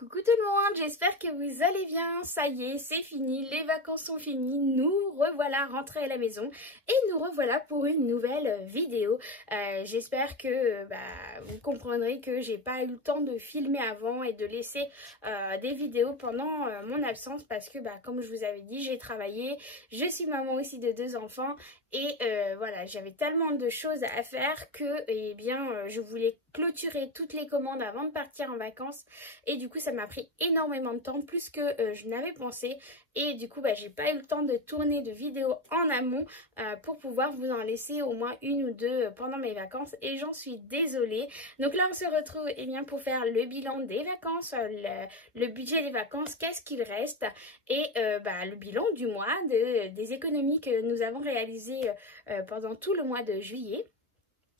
Coucou tout le monde, j'espère que vous allez bien. Ça y est, c'est fini, les vacances sont finies, nous revoilà rentrés à la maison et nous revoilà pour une nouvelle vidéo. J'espère que vous comprendrez que j'ai pas eu le temps de filmer avant et de laisser des vidéos pendant mon absence parce que comme je vous avais dit, j'ai travaillé, je suis maman aussi de 2 enfants et voilà, j'avais tellement de choses à faire que je voulais clôturer toutes les commandes avant de partir en vacances et du coup ça m'a pris énormément de temps, plus que je n'avais pensé, et du coup j'ai pas eu le temps de tourner de vidéos en amont pour pouvoir vous en laisser au moins une ou deux pendant mes vacances, et j'en suis désolée. Donc là on se retrouve pour faire le bilan des vacances, le budget des vacances, qu'est-ce qu'il reste, et le bilan du mois, des économies que nous avons réalisées pendant tout le mois de juillet.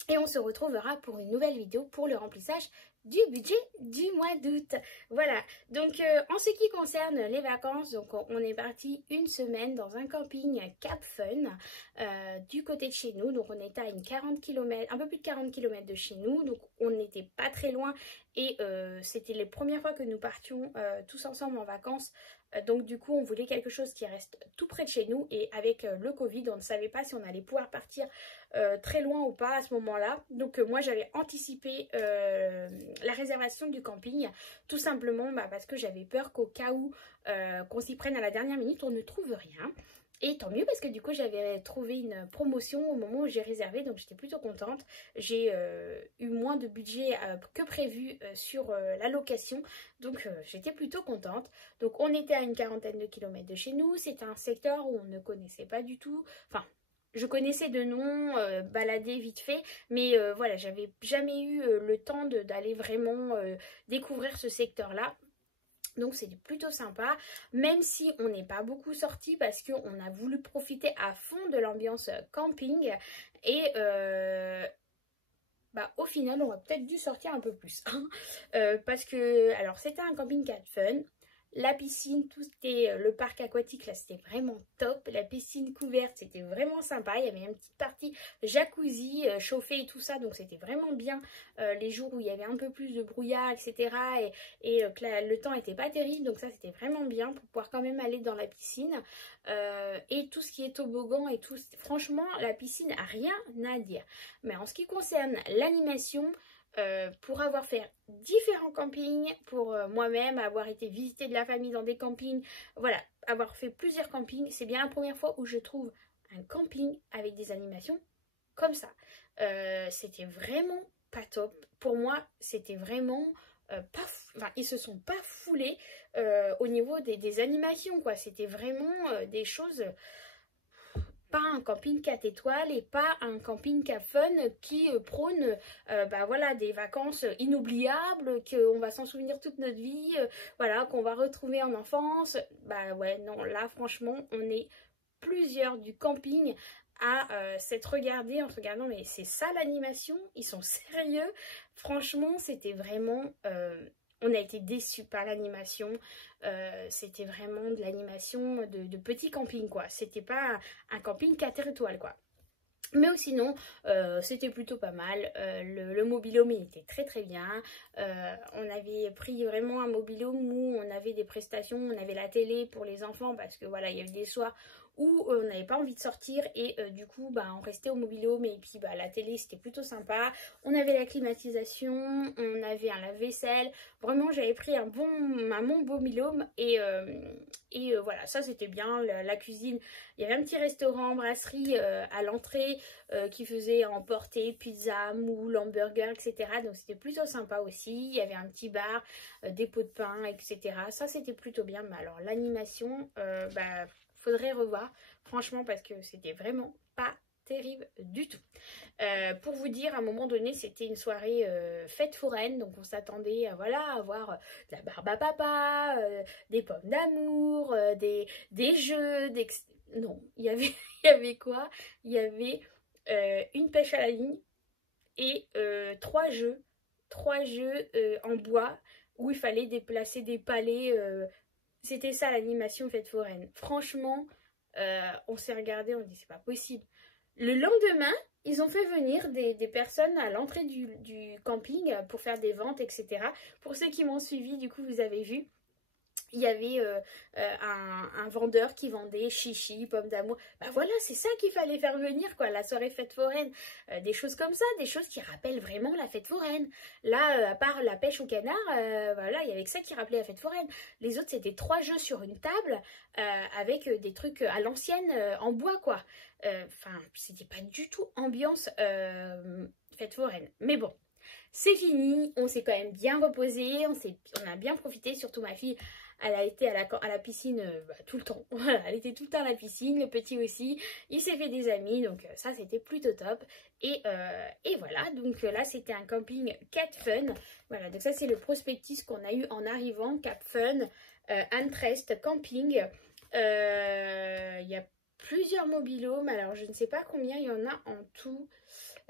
Et on se retrouvera pour une nouvelle vidéo pour le remplissage du budget du mois d'août. Voilà, donc en ce qui concerne les vacances, donc on est parti une semaine dans un camping Cap Fun du côté de chez nous. Donc on était à un peu plus de 40 km de chez nous, donc on n'était pas très loin et c'était les premières fois que nous partions tous ensemble en vacances. Donc du coup on voulait quelque chose qui reste tout près de chez nous, et avec le Covid on ne savait pas si on allait pouvoir partir très loin ou pas à ce moment-là. Donc moi j'avais anticipé la réservation du camping, tout simplement parce que j'avais peur qu'au cas où qu'on s'y prenne à la dernière minute on ne trouve rien. Et tant mieux, parce que du coup j'avais trouvé une promotion au moment où j'ai réservé, donc j'étais plutôt contente. J'ai eu moins de budget que prévu sur la location, donc j'étais plutôt contente. Donc on était à une quarantaine de kilomètres de chez nous, c'était un secteur où on ne connaissait pas du tout, enfin je connaissais de nom, balader vite fait, mais voilà, j'avais jamais eu le temps d'aller vraiment découvrir ce secteur-là. Donc c'était plutôt sympa, même si on n'est pas beaucoup sorti parce qu'on a voulu profiter à fond de l'ambiance camping. Et au final on aurait peut-être dû sortir un peu plus parce que alors c'était un camping Cap Fun. La piscine, tout c'était le parc aquatique, là c'était vraiment top. La piscine couverte, c'était vraiment sympa. Il y avait une petite partie jacuzzi chauffée et tout ça, donc c'était vraiment bien les jours où il y avait un peu plus de brouillard, etc. Et que le temps était pas terrible, donc ça c'était vraiment bien pour pouvoir quand même aller dans la piscine. Et tout ce qui est toboggan et tout, franchement la piscine a rien à dire. Mais en ce qui concerne l'animation, pour avoir fait différents campings, pour moi-même avoir été visiter de la famille dans des campings, voilà, avoir fait plusieurs campings, c'est bien la première fois où je trouve un camping avec des animations comme ça. C'était vraiment pas top. Pour moi, c'était vraiment ils se sont pas foulés au niveau des animations, quoi. C'était vraiment des choses. Pas un camping 4 étoiles et pas un camping Cap Fun qui prône voilà, des vacances inoubliables, qu'on va s'en souvenir toute notre vie, voilà, qu'on va retrouver en enfance. Ouais, non, là franchement on est plusieurs du camping à s'être regardés en se regardant, mais c'est ça l'animation, ils sont sérieux? Franchement c'était vraiment on a été déçus par l'animation. C'était vraiment de l'animation de petit camping, quoi. C'était pas un camping 4 étoiles, quoi. Mais sinon, c'était plutôt pas mal. Le mobil-home il était très très bien. On avait pris vraiment un mobil-home où on avait des prestations, on avait la télé pour les enfants, parce que voilà, il y avait des soirs où on n'avait pas envie de sortir, et du coup on restait au mobil-home, et puis la télé c'était plutôt sympa. On avait la climatisation, on avait un lave-vaisselle. Vraiment j'avais pris un bon mobil-home, et voilà, ça c'était bien. La cuisine, il y avait un petit restaurant, brasserie à l'entrée qui faisait emporter pizza, moule, hamburger, etc. Donc c'était plutôt sympa aussi. Il y avait un petit bar, des pots de pain, etc. Ça c'était plutôt bien. Mais alors l'animation, faudrait revoir, franchement, parce que c'était vraiment pas terrible du tout. Pour vous dire, à un moment donné, c'était une soirée fête foraine, donc on s'attendait à avoir de la barbe à papa, des pommes d'amour, des jeux, non, il y avait quoi? Il y avait une pêche à la ligne et 3 jeux en bois où il fallait déplacer des palets. C'était ça l'animation fête foraine. Franchement, on s'est regardé, on dit c'est pas possible. Le lendemain, ils ont fait venir des personnes à l'entrée du camping pour faire des ventes, etc. Pour ceux qui m'ont suivi, du coup, vous avez vu. Il y avait un vendeur qui vendait chichi, pommes d'amour. Bah voilà, c'est ça qu'il fallait faire venir, quoi, la soirée fête foraine. Des choses comme ça, des choses qui rappellent vraiment la fête foraine. Là, à part la pêche au canard, voilà, il y avait que ça qui rappelait la fête foraine. Les autres, c'était 3 jeux sur une table avec des trucs à l'ancienne en bois, quoi. Enfin, c'était pas du tout ambiance fête foraine. Mais bon. C'est fini, on s'est quand même bien reposé, on a bien profité, surtout ma fille, elle a été à la piscine tout le temps. Voilà, elle était tout le temps à la piscine, le petit aussi, il s'est fait des amis, donc ça c'était plutôt top. Et voilà, donc là c'était un camping Cat Fun. Voilà, donc ça c'est le prospectus qu'on a eu en arrivant, Cat Fun, Antrest Camping. Il y a plusieurs mobilhomes, alors je ne sais pas combien il y en a en tout.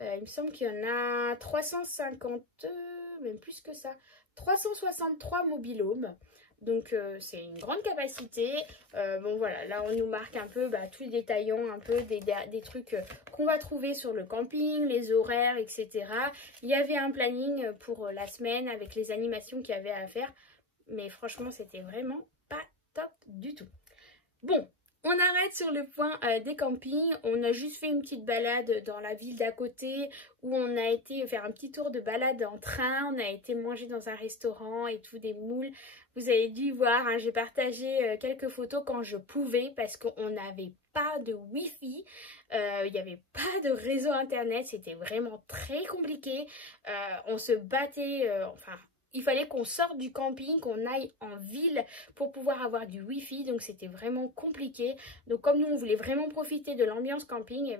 Il me semble qu'il y en a 350, même plus que ça, 363 mobilhomes. Donc c'est une grande capacité. Bon voilà, là on nous marque un peu tous les détaillants, un peu des trucs qu'on va trouver sur le camping, les horaires, etc. Il y avait un planning pour la semaine avec les animations qu'il y avait à faire. Mais franchement, c'était vraiment pas top du tout. Bon. On arrête sur le point des campings, on a juste fait une petite balade dans la ville d'à côté où on a été faire un petit tour de balade en train, on a été manger dans un restaurant et tout, des moules. Vous avez dû voir, hein, j'ai partagé quelques photos quand je pouvais parce qu'on n'avait pas de wifi, il n'y avait pas de réseau internet, c'était vraiment très compliqué, on se battait, enfin... Il fallait qu'on sorte du camping, qu'on aille en ville pour pouvoir avoir du wifi. Donc c'était vraiment compliqué. Donc comme nous on voulait vraiment profiter de l'ambiance camping, et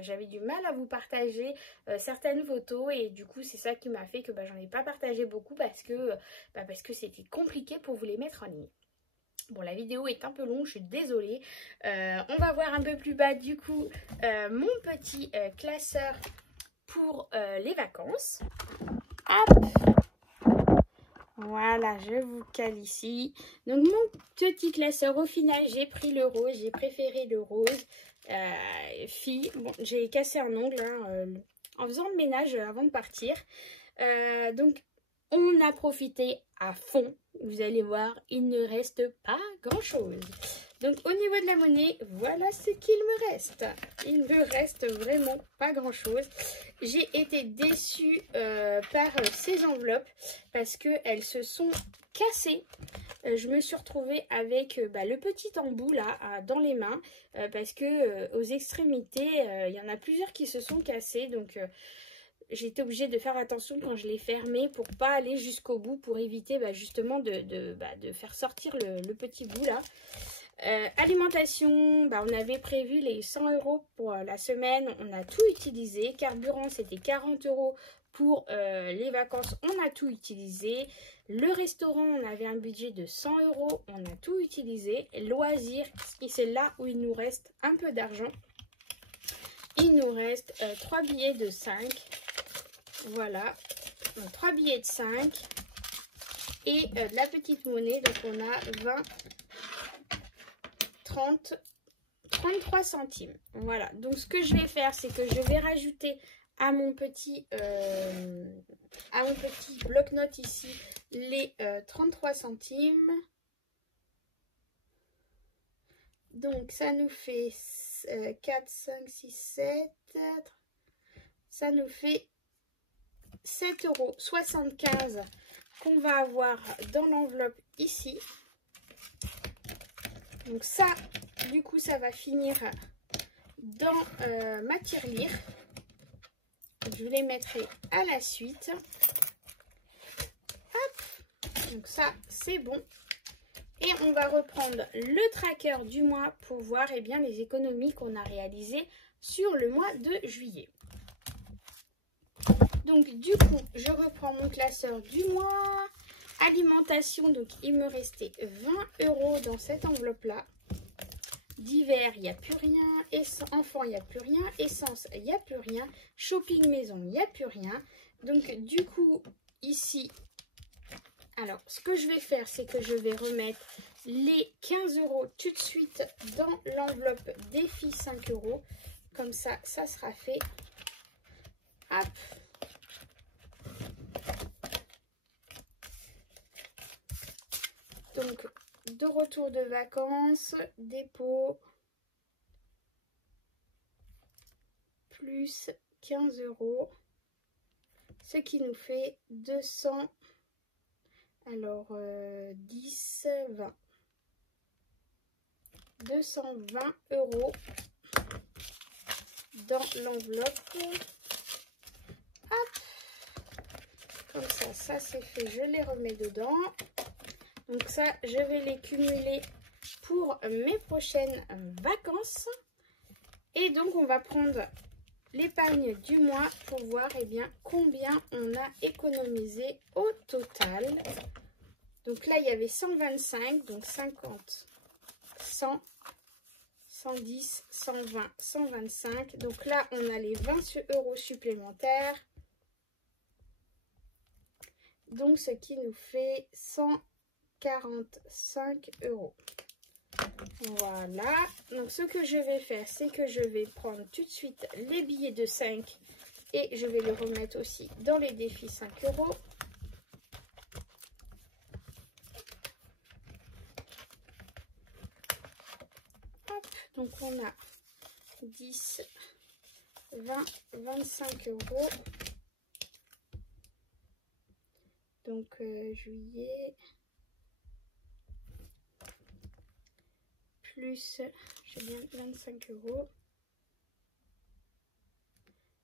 j'avais du mal à vous partager certaines photos. Et du coup c'est ça qui m'a fait que j'en ai pas partagé beaucoup parce que c'était compliqué pour vous les mettre en ligne. Bon, la vidéo est un peu longue, je suis désolée. On va voir un peu plus bas du coup mon petit classeur pour les vacances. Hop! Voilà, je vous cale ici. Donc mon petit classeur, au final, j'ai pris le rose, j'ai préféré le rose. Fille, bon, j'ai cassé un ongle en faisant le ménage avant de partir. Donc on a profité à fond. Vous allez voir, il ne reste pas grand chose. Donc au niveau de la monnaie, voilà ce qu'il me reste. Il ne reste vraiment pas grand chose. J'ai été déçue par ces enveloppes parce qu'elles se sont cassées. Je me suis retrouvée avec le petit embout là dans les mains parce que aux extrémités, il y en a plusieurs qui se sont cassées. Donc j'ai été obligée de faire attention quand je les fermais pour pas aller jusqu'au bout, pour éviter justement de faire sortir le petit bout là. Alimentation, on avait prévu les 100 € pour la semaine, on a tout utilisé. Carburant, c'était 40 € pour les vacances, on a tout utilisé. Le restaurant, on avait un budget de 100 €, on a tout utilisé. Loisirs, c'est là où il nous reste un peu d'argent. Il nous reste 3 billets de 5. Voilà, donc 3 billets de 5 et de la petite monnaie. Donc on a 20, 30, 33 centimes. Voilà, donc ce que je vais faire, c'est que je vais rajouter à mon petit bloc-notes ici les 33 centimes. Donc ça nous fait 4, 5, 6, 7. Ça nous fait 7,75 € qu'on va avoir dans l'enveloppe ici. Donc ça, du coup, ça va finir dans ma tirelire. Je les mettrai à la suite. Hop. Donc ça, c'est bon. Et on va reprendre le tracker du mois pour voir les économies qu'on a réalisées sur le mois de juillet. Donc du coup, je reprends mon classeur du mois. Alimentation, donc il me restait 20 € dans cette enveloppe-là. D'hiver, il n'y a plus rien. Enfant, il n'y a plus rien. Essence, il n'y a plus rien. Shopping maison, il n'y a plus rien. Donc du coup, ici, alors ce que je vais faire, c'est que je vais remettre les 15 € tout de suite dans l'enveloppe défi 5 €. Comme ça, ça sera fait. Hop. Donc, de retour de vacances, dépôt, plus 15 €, ce qui nous fait 200, alors 10, 20. 220 € dans l'enveloppe. Hop, comme ça c'est fait, je les remets dedans. Donc ça, je vais les cumuler pour mes prochaines vacances. Et donc, on va prendre l'épargne du mois pour voir bien combien on a économisé au total. Donc là, il y avait 125, donc 50, 100, 110, 120, 125. Donc là, on a les 20 € supplémentaires. Donc, ce qui nous fait 145 €. Voilà. Donc, ce que je vais faire, c'est que je vais prendre tout de suite les billets de 5 et je vais les remettre aussi dans les défis 5 €. Hop. Donc, on a 10, 20, 25 €. Donc, juillet, plus, j'ai bien 25 €,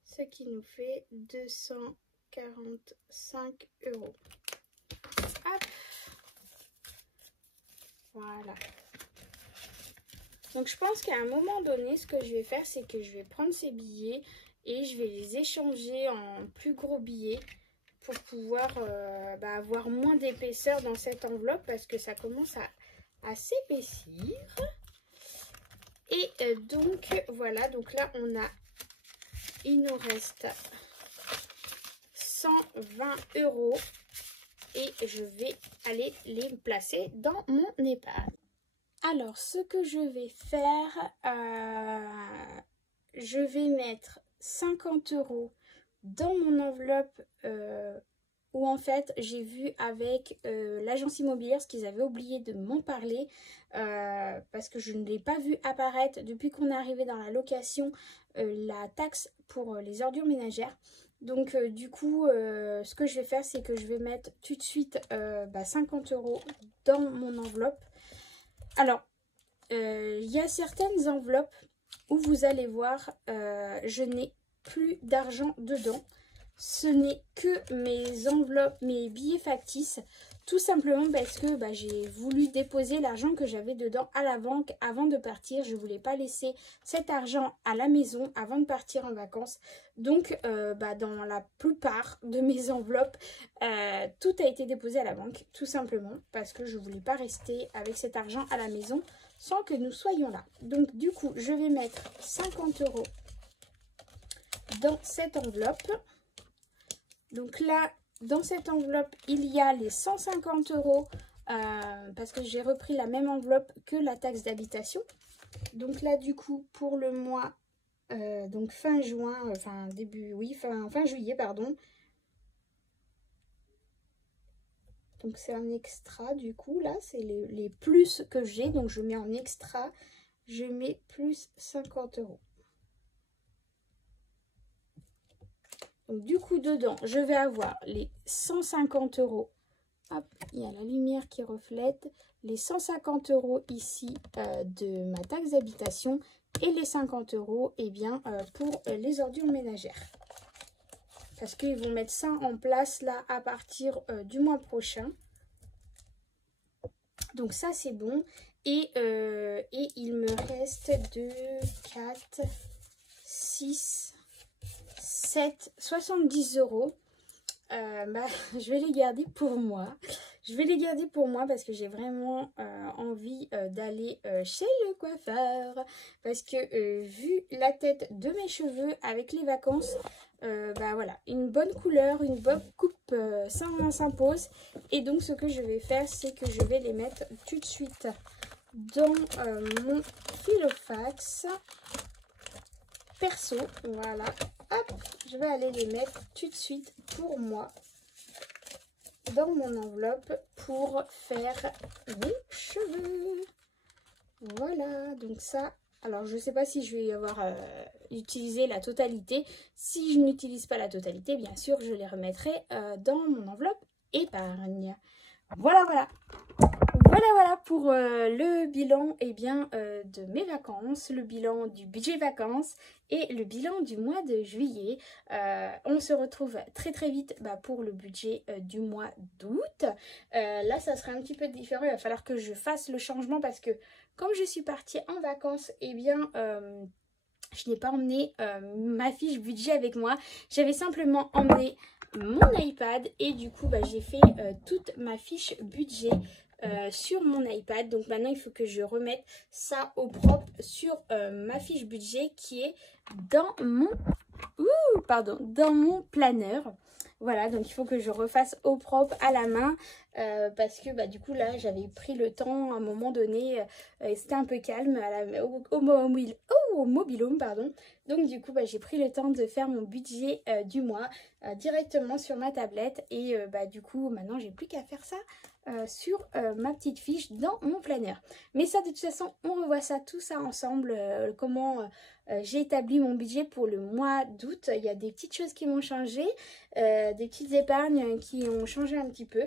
ce qui nous fait 245 €. Hop, voilà. Donc, je pense qu'à un moment donné, ce que je vais faire, c'est que je vais prendre ces billets et je vais les échanger en plus gros billets pour pouvoir avoir moins d'épaisseur dans cette enveloppe parce que ça commence à s'épaissir. Et donc voilà, donc là il nous reste 120 € et je vais aller les placer dans mon épargne. Alors, ce que je vais faire, je vais mettre 50 € dans mon enveloppe où en fait j'ai vu avec l'agence immobilière ce qu'ils avaient oublié de m'en parler parce que je ne l'ai pas vu apparaître depuis qu'on est arrivé dans la location, la taxe pour les ordures ménagères. Donc du coup ce que je vais faire, c'est que je vais mettre tout de suite 50 € dans mon enveloppe. Alors il y a certaines enveloppes où vous allez voir je n'ai plus d'argent dedans. Ce n'est que mes enveloppes, mes billets factices, tout simplement parce que j'ai voulu déposer l'argent que j'avais dedans à la banque avant de partir. Je ne voulais pas laisser cet argent à la maison avant de partir en vacances. Donc dans la plupart de mes enveloppes, tout a été déposé à la banque, tout simplement parce que je ne voulais pas rester avec cet argent à la maison sans que nous soyons là. Donc du coup, je vais mettre 50 € dans cette enveloppe. Donc là, dans cette enveloppe, il y a les 150 € parce que j'ai repris la même enveloppe que la taxe d'habitation. Donc là, du coup, pour le mois, donc fin juin, fin juillet, pardon. Donc c'est un extra, du coup, là, c'est les plus que j'ai. Donc je mets en extra, je mets plus 50 €. Donc, du coup, dedans, je vais avoir les 150 €. Hop, il y a la lumière qui reflète. Les 150 € ici de ma taxe d'habitation et les 50 € pour les ordures ménagères. Parce qu'ils vont mettre ça en place là à partir du mois prochain. Donc ça, c'est bon. Et il me reste 2, 4, 6... 70 €. Je vais les garder pour moi. Je vais les garder pour moi parce que j'ai vraiment envie d'aller chez le coiffeur. Parce que vu la tête de mes cheveux avec les vacances, voilà, une bonne couleur, une bonne coupe s'impose. Et donc ce que je vais faire, c'est que je vais les mettre tout de suite dans mon filofax perso. Voilà. hop, je vais aller les mettre tout de suite pour moi dans mon enveloppe pour faire mes cheveux. Voilà, donc ça, alors je ne sais pas si je vais avoir utilisé la totalité. Si je n'utilise pas la totalité, bien sûr, je les remettrai dans mon enveloppe épargne. Voilà, voilà. Voilà pour le bilan de mes vacances, le bilan du budget vacances et le bilan du mois de juillet. On se retrouve très vite pour le budget du mois d'août. Là, ça sera un petit peu différent. Il va falloir que je fasse le changement parce que comme je suis partie en vacances, je n'ai pas emmené ma fiche budget avec moi. J'avais simplement emmené mon iPad et du coup, j'ai fait toute ma fiche budget sur mon iPad. Donc maintenant il faut que je remette ça au propre sur ma fiche budget qui est dans mon planeur. Voilà, donc il faut que je refasse au propre à la main parce que du coup là j'avais pris le temps à un moment donné, c'était un peu calme au mobilhome, pardon. Donc du coup j'ai pris le temps de faire mon budget du mois directement sur ma tablette et du coup maintenant j'ai plus qu'à faire ça sur ma petite fiche dans mon planeur. Mais ça de toute façon on revoit ça tout ça ensemble, comment j'ai établi mon budget pour le mois d'août. Il y a des petites choses qui m'ont changé, des petites épargnes qui ont changé un petit peu.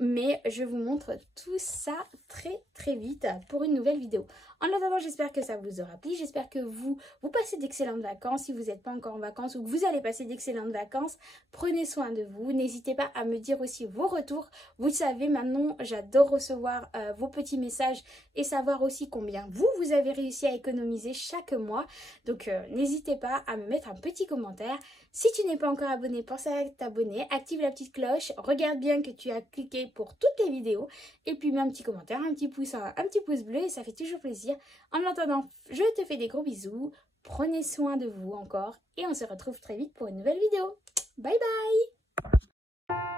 Mais je vous montre tout ça très vite pour une nouvelle vidéo. En attendant, j'espère que ça vous aura plu. J'espère que vous passez d'excellentes vacances. Si vous n'êtes pas encore en vacances ou que vous allez passer d'excellentes vacances, prenez soin de vous. N'hésitez pas à me dire aussi vos retours. Vous le savez, maintenant, j'adore recevoir vos petits messages et savoir aussi combien vous avez réussi à économiser chaque mois. Donc, n'hésitez pas à me mettre un petit commentaire. Si tu n'es pas encore abonné, pense à t'abonner, active la petite cloche, regarde bien que tu as cliqué pour toutes les vidéos et puis mets un petit commentaire, un petit pouce bleu et ça fait toujours plaisir. En attendant, je te fais des gros bisous, prenez soin de vous encore et on se retrouve très vite pour une nouvelle vidéo. Bye bye!